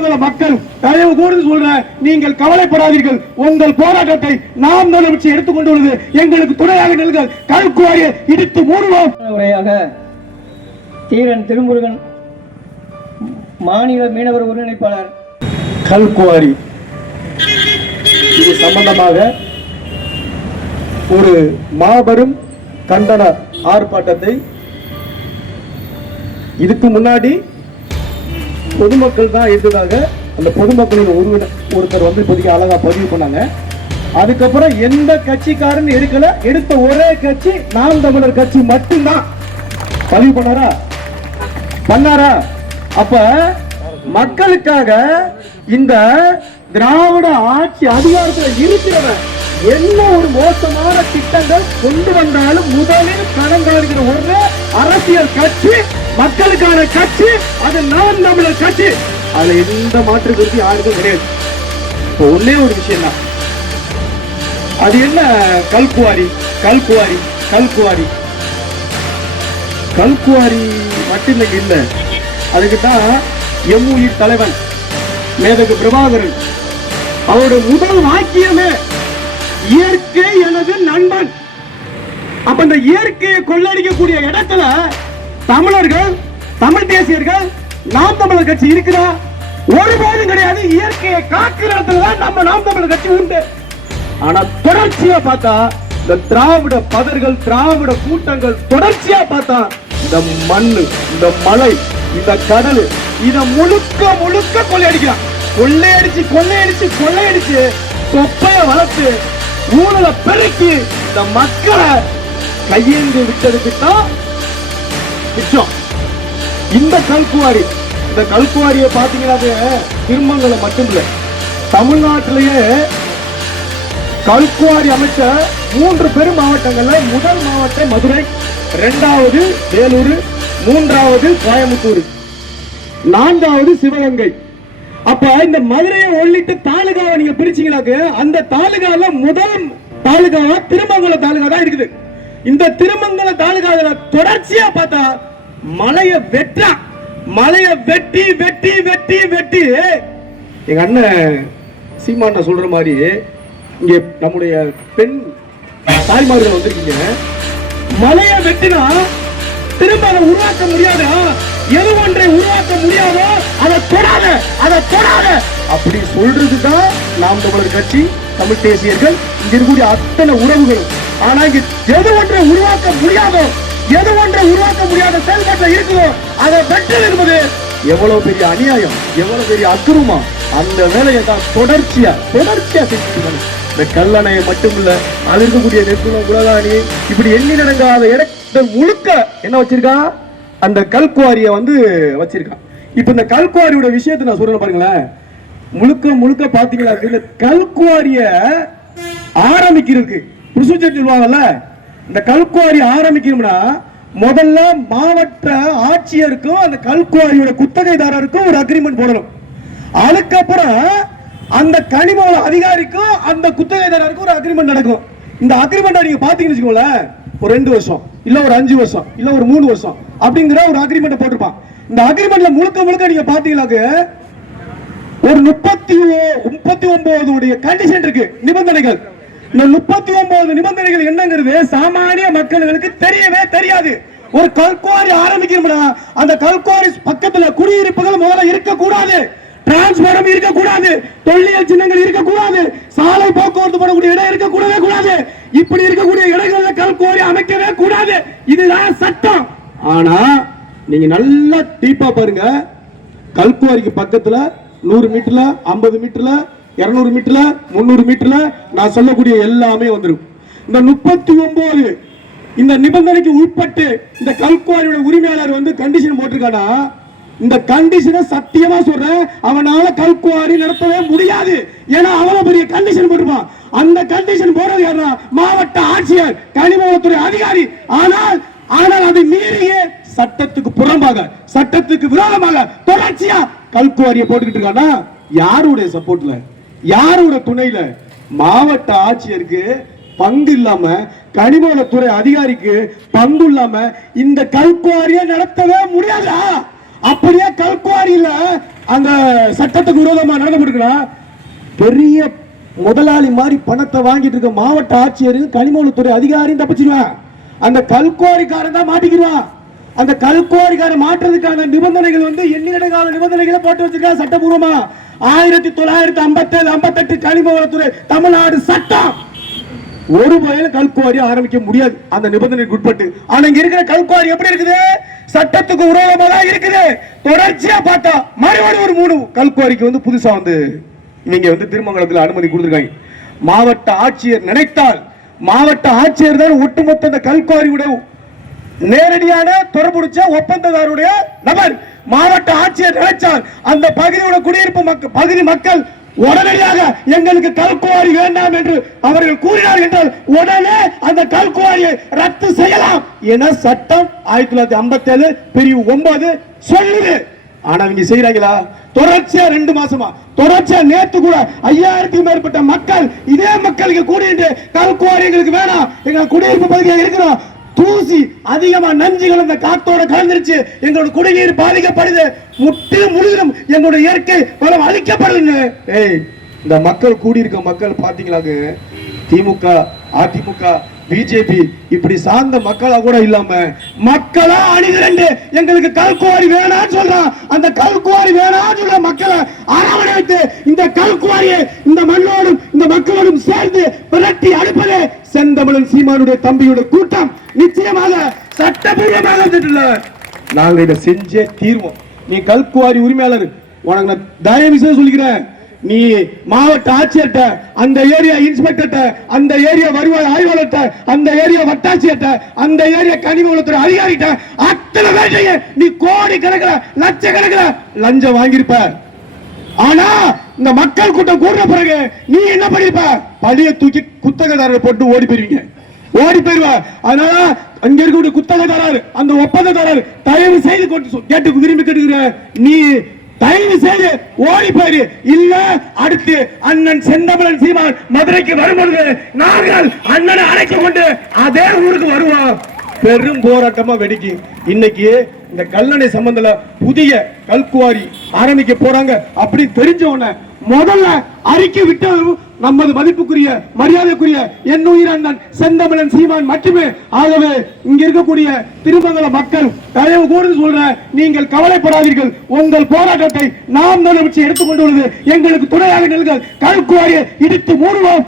திருமங்கல மக்கள் தயவு கூர்ந்து சொல்றேன், நீங்கள் கவலைப்படாதீர்கள். உங்கள் போராட்டத்தை நாம் வச்சு எடுத்துக்கொண்டு உள்ளது. எங்களுக்கு துணையாக நில்லுங்கள். கல்குவாரியை இடித்து மூடுவோம். உரையாக தீரன் திருமுருகன், மாநில மீனவர் ஒருங்கிணைப்பாளர். கல்குவாரி இது சம்பந்தமாக ஒரு மாபெரும் கண்டன ஆர்ப்பாட்டத்தை இதுக்கு முன்னாடி பொதுமக்கள் தான் எடுத்ததாக அந்த பொதுமக்களின் ஒருத்தர் வந்து இப்போதைக்கு அழகா பதிவு பண்ணாங்க. அதுக்கப்புறம் எந்த கட்சிக்காரன் எடுக்கல. எடுத்த ஒரே கட்சி நாம் தமிழர் கட்சி மட்டும்தான் பதிவு பண்ணாரா? அப்ப மக்களுக்காக இந்த திராவிட ஆட்சி அதிகாரத்தில் இருக்கிறவன் என்ன ஒரு மோசமான திட்டங்கள் கொண்டு வந்தாலும் முதலில் கடன் காணுகிற ஒரு அரசியல் கட்சி, மக்களுக்கான கட்சி, அது நாம் தமிழர் கட்சி. அதுல எந்த மாற்று கருத்து யாருக்கும் கிடையாது. ஒன்னே ஒரு விஷயம் தான், அது என்ன? கல்குவாரி கல்குவாரி கல்குவாரி கல்குவாரி மட்டும் இல்ல. அதுக்கு தான் எம்யூஇ தலைவன் மேதகு பிரபாகரன் அவருடைய முதல் வாக்கியமே இயற்கை எனது நண்பன். அப்ப இந்த இயற்கையை கொள்ளடிக்கக்கூடிய இடத்துல தமிழர்கள், தமிழ் தேசியர்கள், நாம் தமிழர் கட்சி இருக்குதா? ஒருபோதும் கிடையாது. இயற்கையை காக்கிற இடத்துல தான் நம்ம நாம் தமிழர் கட்சி உண்டு. ஆனா தொடர்ச்சியா பார்த்தா இந்த திராவிட பதர்கள், திராவிட கூட்டங்கள் தொடர்ச்சியா பார்த்தா இந்த மண்ணு, இந்த மலை, இந்த கடல், இத முழுக்க முழுக்க கொள்ளையடிக்கிறான். கொள்ளையடிச்சு கொள்ளையடிச்சு கொள்ளையடிச்சு தொப்பைய வளர்த்து ஊழல பெருக்கி இந்த மக்களை கையேந்து விட்டதுக்கு தான் மிச்சம் இந்த கல்குவாரி. இந்த கல்குவாரியை பாத்தீங்கன்னா திருமங்கலம் மட்டும் இல்ல, தமிழ்நாட்டிலேயே கல்குவாரி அமைச்ச 3 பெரும் மாவட்டங்கள்ல முதல் மாவட்டம் மதுரை, 2வது வேலூர், 3வது கோயம்புத்தூர், 4வது சிவகங்கை. அப்ப இந்த மதுரையை உள்ளிட்டு தாலுகாவை நீங்க பிரிச்சீங்களாக்கு அந்த தாலுகால முதல் தாலுகாவா திருமங்கல தாலுகா தான் இருக்குது. இந்த திருமங்கல தாலுகால தொடர்ச்சியா பார்த்தா மலையை வெட்டி வெட்டி வெட்டி வெட்டி எங்க அண்ணன் சீமான் சொல்ற மாதிரி இங்க நம்முடைய பெண் தாய்மார்கள் வந்திருக்கீங்க. மலையை வெட்டினா திரும்ப அதை உருவாக்க முடியாத, எது ஒன்றை உருவாக்க முடியாதோ அதை தொடாத அப்படி சொல்றதுதான் நாம் தமிழர் கட்சி, தமிழ் தேசியர்கள், இங்க இருக்கக்கூடிய அத்தனை உறவுகளும். ஆனா இங்க எது ஒன்றை உருவாக்க முடியாதோ, எது ஒன்றை உருவாக்க முடியாத செயல்பாட்டில் இருக்குதோ அதை வெட்டல் என்பது எவ்வளவு பெரிய அநியாயம், எவ்வளவு பெரிய அக்கிரமம். அந்த வேலையை தான் தொடர்ச்சியா செஞ்சுட்டு இந்த கல்லணையை மட்டும் இல்ல, அது இருக்கக்கூடிய நெற்குளம், குலகாணி, இப்படி எண்ணி நடங்காத இடத்தை முழுக்க என்ன வச்சிருக்கான்? அந்த கல்குவாரியை வந்து வச்சிருக்கான். இப்ப இந்த கல்குவாரியோட விஷயத்தை நான் சொல்றேன் பாருங்களேன். முழுக்க பாத்தீங்களா, இந்த கல்குவாரிய ஆரம்பிக்கிறதுக்கு ப்ரொசீஜர் சொல்லுவாங்கல்ல. இந்த கல்குவாரி ஆரம்பிக்கணும்னா முதல்ல மாவட்ட ஆட்சியருக்கும் அந்த கல்குவாரியோட குத்தகைதாரருக்கும் ஒரு அக்ரிமெண்ட் போடணும். அதுக்கப்புறம் அந்த கனிமவள அதிகாரிக்கும் அந்த குத்தகைதாரருக்கும் ஒரு அக்ரிமெண்ட் நடக்கும். இந்த அக்ரிமெண்ட் நீங்க பாத்தீங்கன்னு வச்சுக்கோங்களேன், ஒரு 2 வருஷம் இல்ல ஒரு 5 வருஷம் இல்ல ஒரு 3 வருஷம் அப்படிங்கிற ஒரு அக்ரிமெண்ட் போட்டிருப்பான். இந்த அக்ரிமெண்ட்ல முழுக்க நீங்க பாத்தீங்கன்னாக்க ஒரு 39 கண்டிஷன் இருக்கு, நிபந்தனைகள். இந்த 39 நிபந்தனைகள் என்னங்கிறது சாமானிய மக்களுக்கு தெரியவே தெரியாது. ஒரு கல்குவாரி ஆரம்பிக்கணும்னா அந்த கல்குவாரி பக்கத்துல குடியிருப்புகள் முதல்ல இருக்கக்கூடாது, டிரான்ஸ்பார்மர் இருக்கக்கூடாது, தொல்லியல் சின்னங்கள் இருக்கக்கூடாது, சாலை போக்குவரத்து போடக்கூடிய இடம் இருக்கக்கூடவே கூடாது. இப்படி இருக்கக்கூடிய இடங்கள்ல கல்குவாரி அமைக்கவே கூடாது. இதுதான் சட்டம். ஆனா நீங்க நல்லா டீப்பா பாருங்க, கல்குவாரிக்கு பக்கத்துல 100 மீட்டர்ல, 50 மீட்டர்ல, 200 மீட்டர்ல, 300 மீட்டர்ல நான் சொல்லக்கூடிய எல்லாமே வந்துடும். இந்த 39 இந்த நிபந்தனைக்கு உட்பட்டு இந்த கல்குவாரியோட உரிமையாளர் வந்து கண்டிஷன் போட்டிருக்கானா, இந்த கண்டிஷனை சத்தியமா சொல்றேன், அவனால கல்குவாரி நடத்தவே முடியாது. ஏன்னா அவ்வளவு பெரிய கண்டிஷன் போட்டிருப்பான். அந்த கண்டிஷன் போடுறது யாருன்னா மாவட்ட ஆட்சியர், கனிமவளத்துறை அதிகாரி. ஆனால் அதை மீறிய சட்டத்துக்கு புறம்பாக, சட்டத்துக்கு விரோதமாக தொடர்ச்சியா கல்குவாரியை போட்டுக்கிட்டு இருக்கானா யாருடைய சப்போர்ட்ல, யாரோட துணையில? மாவட்ட ஆட்சியருக்கு பங்கு இல்லாம, கனிமவளத்துறை அதிகாரிக்கு பங்கு இல்லாம இந்த கல்குவாரியை நடத்தவே முடியாதா? அப்படியே கல்குவாரியில அந்த சட்டத்துக்கு விரோதமா நடந்து கொடுக்கறா பெரிய முதலாளி மாதிரி பணத்தை வாங்கிட்டு இருக்க மாவட்ட ஆட்சியர் கனிமவளத்துறை அதிகாரியும் தப்பிச்சிருவான். அந்த கல்குவாரிக்காரன் தான் மாட்டிக்கிறான். அந்த கல்குவாரிக்காரன் மாற்றுறதுக்கான நிபந்தனைகள் எண்ணிலடங்கான நிபந்தனைகளை போட்டு வச்சிருக்காங்க சட்டபூர்வமா. 1957 58 கனிமவளத்துறை தமிழ்நாடு சட்டம் ஒரு வகையில் கல்குவாரி ஆரம்பிக்க முடியாது அந்த நிபந்தனைக்கு உட்பட்டு. ஆனா இங்க இருக்கிற கல்குவாரி எப்படி இருக்குது? சட்டத்துக்கு விரோதமா தான் இருக்குது. தொடர்ச்சியா பார்த்தா மறுபடியும் ஒரு 3 கல்குவாரிக்கு புதுசா இவங்க திருமங்கலத்தில் அனுமதி கொடுத்திருக்காங்க. மாவட்ட ஆட்சியர் நினைத்தால் மாவட்ட ஆட்சியர் தான் ஒட்டுமொத்த கல்குவாரியுடைய நேரடியான தொடர்புடைய ஒப்பந்ததாருடைய நபர். மாவட்ட ஆட்சியர் நினைச்சால் அந்த பகுதியோட குடியிருப்பு பகுதி மக்கள் உடனடியாக எங்களுக்கு கல்குவாரி வேண்டாம் என்று அவர்கள் கூறினார் என்றால் உடனே அந்த கல்குவாரியை ரத்து செய்யலாம் என சட்டம் 1957 பிரிவு 9 சொல்லுது. ஆனா இவங்க செய்யறாங்களா? தொடர்ச்சியா 2 மாசமா தொடர்ச்சியா நேத்து கூட 5000க்கும் மேற்பட்ட மக்கள் இதே மக்களுக்கு கூடிட்டு கல்குவாரி எங்களுக்கு வேணாம், எங்க குடியிருப்பு பகுதியாக இருக்கிறோம், தூசி அதிகமா நஞ்சு கலந்த காத்தோட கலந்துருச்சு, எங்களோட குடிநீர் பாதிக்கப்படுது, முழுவதும் எங்களோட இயற்கை வளம் அழிக்கப்படுது. இந்த மக்கள் கூடியிருக்க மக்கள் பாத்தீங்களாங்க, திமுக அதிமுக பிஜேபி இப்படி சார்ந்த மக்களா கூட இல்லாம மக்களா அணிதிரண்டு எங்களுக்கு கல்குவாரி வேணாம்னு சொல்றான். அந்த கல்குவாரி வேணாம்னு சொல்ற மக்களை அரவணைத்து இந்த கல்குவாரியை இந்த மண்ணோடும் இந்த மக்களோடும் சேர்ந்து விரட்டி அனுப்பது செந்தமிழன் சீமானுடைய தம்பியோட கூட்டம். நிச்சயமாக சட்டபூர்வமாக நாங்க இதை செஞ்சே தீர்வோம். நீ கல்குவாரி உரிமையாளர், உனக்கு நான் தயவு செய்து சொல்லிக்கிறேன், நீ மாவட்ட ஆட்சியர்கிட்ட, அந்த ஏரியா இன்ஸ்பெக்டர்கிட்ட, அந்த ஏரியா வருவாய் ஆய்வாளர்கிட்ட, அந்த ஏரியா வட்டாட்சியர்கிட்ட, அந்த ஏரியா கனிமவளத்துறை அதிகாரிகிட்ட அத்தனை பேரையே நீ கோடி கணக்கில் லட்சக்கணக்கில் லஞ்சம் வாங்கியிருப்ப. ஆனா இந்த மக்கள் கூட்டம் கூடுற பிறகு நீ என்ன பண்ணிருப்ப? பழிய தூக்கி குத்தகைதாரரை போட்டு ஓடி போயிருவீங்க, ஓடி போயிருவ. அதனால அங்க இருக்கக்கூடிய குத்தகைதாரர் அந்த ஒப்பந்ததாரர் தயவு செய்து கேட்டு விரும்பி கேட்டுக்கிற, நீ தயவு செய்து ஓடி போயிரு. இல்ல அடுத்து அண்ணன் செந்தமிழன் சீமான் மதுரைக்கு வரும்பொழுது நாங்கள் அண்ணனை அழைக்க கொண்டு அதே ஊருக்கு வருவோம். பெரும் போராட்டமா வெடிக்கும். இன்னைக்கு இந்த கல்லணை சம்பந்தல புதிய கல்குவாரி ஆரம்பிக்க போறாங்க அப்படி தெரிஞ்ச உடனே முதல்ல அறிக்கை விட்டு நமது மதிப்புக்குரிய மரியாதைக்குரிய என்னுயிர் அண்ணன் செந்தமிழன் சீமான் மட்டுமே. ஆகவே இங்க இருக்கக்கூடிய திருமங்கல மக்கள் தயவு கூர்ந்து சொல்ற, நீங்கள் கவலைப்படாதீர்கள், உங்கள் போராட்டத்தை நாம் நடவடிக்கை எடுத்துக்கொண்டு எங்களுக்கு துணையாக நில்கள், கல்குவாரியை இடித்து மூடுவோம்.